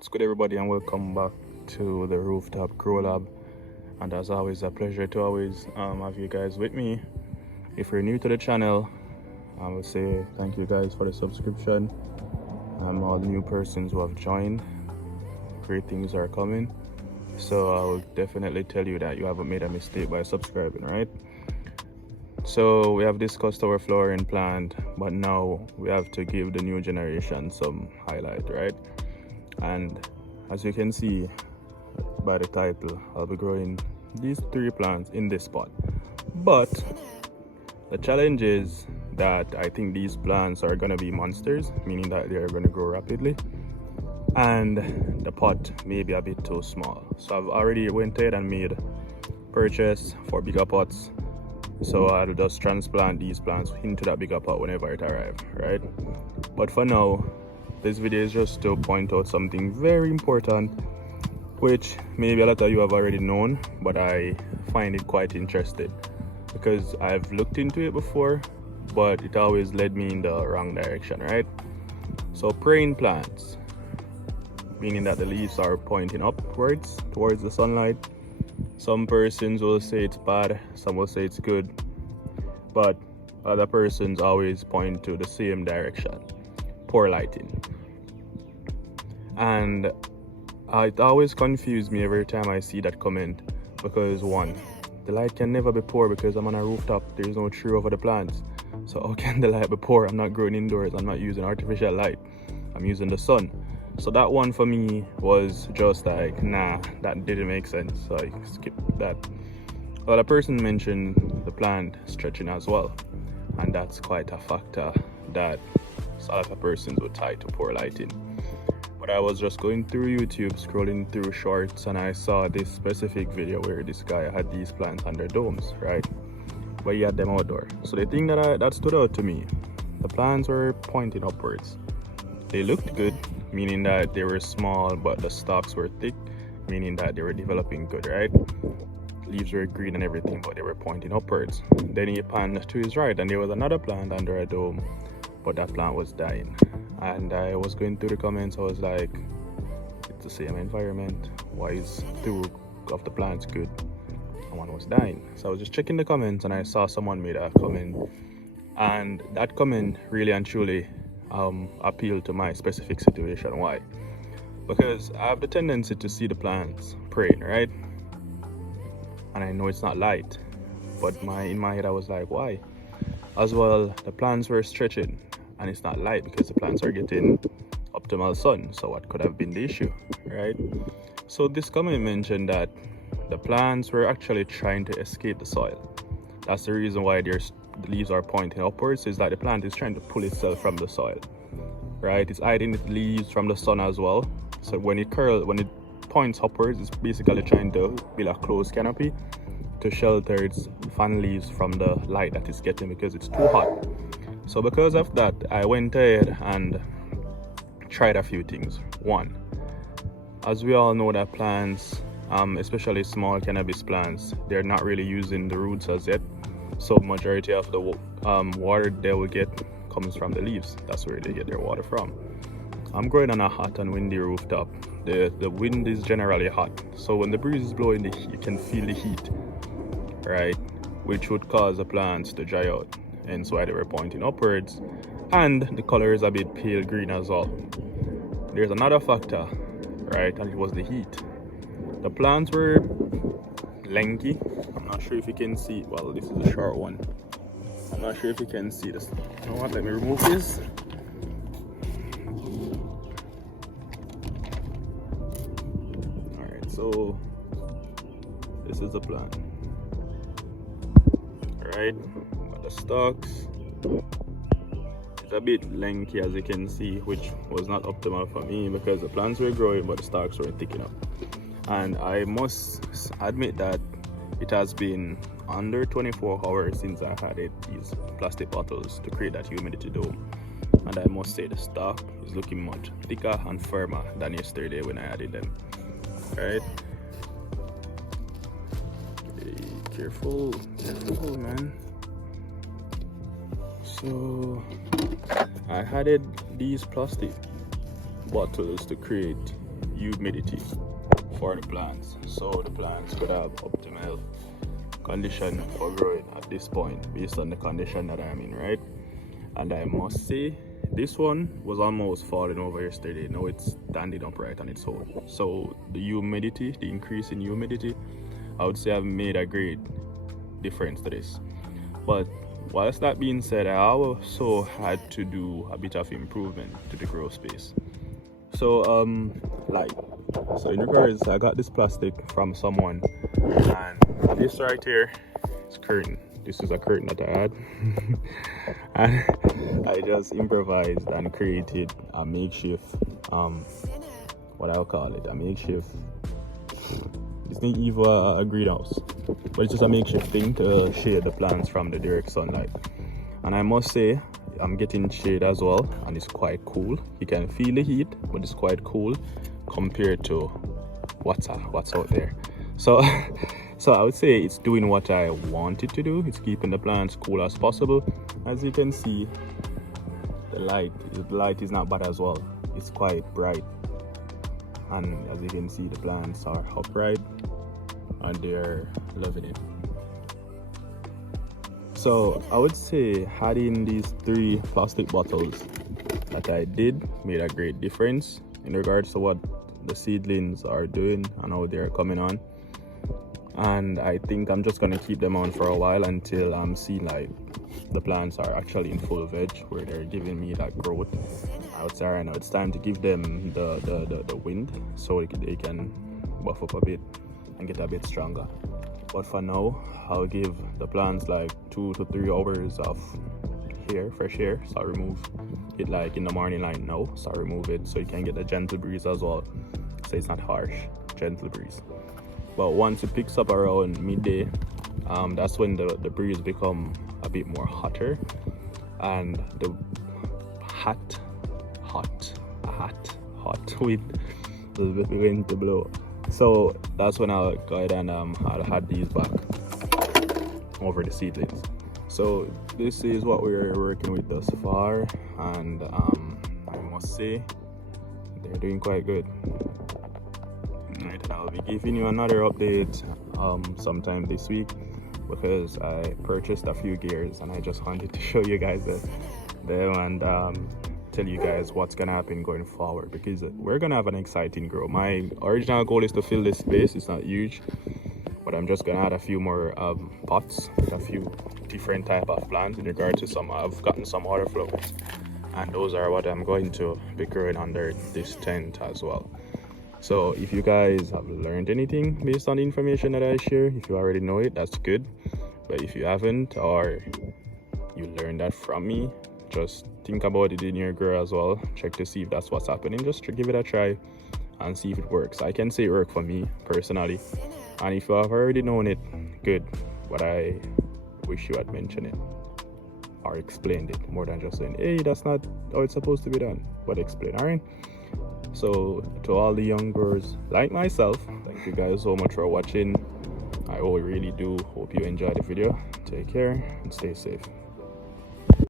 What's good, everybody, and welcome back to the Rooftop Grow Lab. And as always, a pleasure to always have you guys with me. If you're new to the channel, I would say thank you guys for the subscription. All new persons who have joined, great things are coming. So I will definitely tell you that you haven't made a mistake by subscribing, right? So we have discussed our flowering plant, but now we have to give the new generation some highlight, right? And as you can see by the title, I'll be growing these 3 plants in this spot. But the challenge is that I think these plants are gonna be monsters, meaning that they are gonna grow rapidly, and the pot may be a bit too small. So I've already went ahead and made purchase for bigger pots. So I'll just transplant these plants into that bigger pot whenever it arrives, right? But for now, this video is just to point out something very important, which maybe a lot of you have already known, but I find it quite interesting because I've looked into it before, but it always led me in the wrong direction, right? So praying plants, meaning that the leaves are pointing upwards towards the sunlight. Some persons will say it's bad, some will say it's good, but other persons always point to the same direction: poor lighting. And it always confuses me every time I see that comment, because one, the light can never be poor because I'm on a rooftop, there's no tree over the plants. So how can the light be poor? I'm not growing indoors, I'm not using artificial light, I'm using the sun. So that one for me was just like, nah, that didn't make sense, so I skipped that. Well, a person mentioned the plant stretching as well, and that's quite a factor that a lot of persons would tie to poor lighting. But I was just going through YouTube, scrolling through shorts, and I saw this specific video where this guy had these plants under domes, right? But he had them outdoor. So the thing that stood out to me, the plants were pointing upwards. They looked good, meaning that they were small, but the stalks were thick, meaning that they were developing good, right? Leaves were green and everything, but they were pointing upwards. Then he panned to his right, and there was another plant under a dome, but that plant was dying. And I was going through the comments, I was like, it's the same environment, why is 2 of the plants good and 1 was dying? So I was just checking the comments, and I saw someone made a comment, and that comment really and truly appealed to my specific situation. Why? Because I have the tendency to see the plants praying, right? And I know it's not light, but in my head I was like, why? As well, the plants were stretching, and it's not light because the plants are getting optimal sun. So what could have been the issue, right? So this comment mentioned that the plants were actually trying to escape the soil. That's the reason why the leaves are pointing upwards, is that the plant is trying to pull itself from the soil, right? It's hiding its leaves from the sun as well. So when it points upwards, it's basically trying to build a closed canopy to shelter its fan leaves from the light that it's getting because it's too hot. So because of that, I went ahead and tried a few things. One, as we all know that plants, especially small cannabis plants, they're not really using the roots as yet. So majority of the water they will get comes from the leaves. That's where they get their water from. I'm growing on a hot and windy rooftop. The wind is generally hot, so when the breeze is blowing, you can feel the heat, right? Which would cause the plants to dry out, and so why they were pointing upwards. And the color is a bit pale green as well. There's another factor, right? And it was the heat. The plants were lanky. I'm not sure if you can see. Well, this is a short one. I'm not sure if you can see this. You know what? Let me remove this. Alright, so this is the plant. Alright, but the stalks, it's a bit lanky, as you can see, which was not optimal for me because the plants were growing but the stalks weren't thick enough. And I must admit that it has been under 24 hours since I added these plastic bottles to create that humidity dome, and I must say the stalk is looking much thicker and firmer than yesterday when I added them. Right? Be careful, man. So I added these plastic bottles to create humidity for the plants, so the plants could have optimal condition for growing at this point based on the condition that I'm in, right? And I must say, this one was almost falling over yesterday. Now it's standing upright on its own. So the humidity, the increase in humidity, I would say I've made a great difference to this. But whilst that being said, I also had to do a bit of improvement to the grow space. So so in regards, I got this plastic from someone, and this right here is curtain. This is a curtain that I had and I just improvised and created a makeshift what I'll call it, a makeshift, it's not even a greenhouse, but it's just a makeshift thing to shade the plants from the direct sunlight. And I must say, I'm getting shade as well, and it's quite cool. You can feel the heat, but it's quite cool compared to what's out there. So so I would say it's doing what I want it to do. It's keeping the plants cool as possible. As you can see, the light is not bad as well. It's quite bright, and as you can see, the plants are upright and they're loving it. So I would say adding these 3 plastic bottles that I did made a great difference in regards to what the seedlings are doing and how they're coming on. And I think I'm just gonna keep them on for a while until I'm seeing like the plants are actually in full veg, where they're giving me that growth. I would say right now it's time to give them the wind so they can buff up a bit and get a bit stronger. But for now, I'll give the plants like 2 to 3 hours of fresh air. So I remove it like in the morning light now. So I remove it so you can get a gentle breeze as well. So it's not harsh, gentle breeze. But once it picks up around midday, that's when the breeze become a bit more hotter, and the hot wind will begin to blow. So that's when I'll go ahead and I'll add these back over the seedlings. So this is what we're working with thus far, and I must say they're doing quite good. Right, I'll be giving you another update sometime this week, because I purchased a few gears and I just wanted to show you guys them and tell you guys what's gonna happen going forward, because we're gonna have an exciting grow. My original goal is to fill this space. It's not huge, but I'm just gonna add a few more pots with a few different type of plants. In regard to some, I've gotten some water flowers, and those are what I'm going to be growing under this tent as well. So if you guys have learned anything based on the information that I share, if you already know it, that's good. But if you haven't, or you learned that from me, just think about it in your grow as well. Check to see if that's what's happening. Just give it a try and see if it works. I can say it worked for me personally, and if you have already known it, good. But I wish you had mentioned it or explained it, more than just saying, hey, that's not how it's supposed to be done, but explain. All right. So to all the young growers like myself, thank you guys so much for watching. I really do hope you enjoyed the video. Take care and stay safe.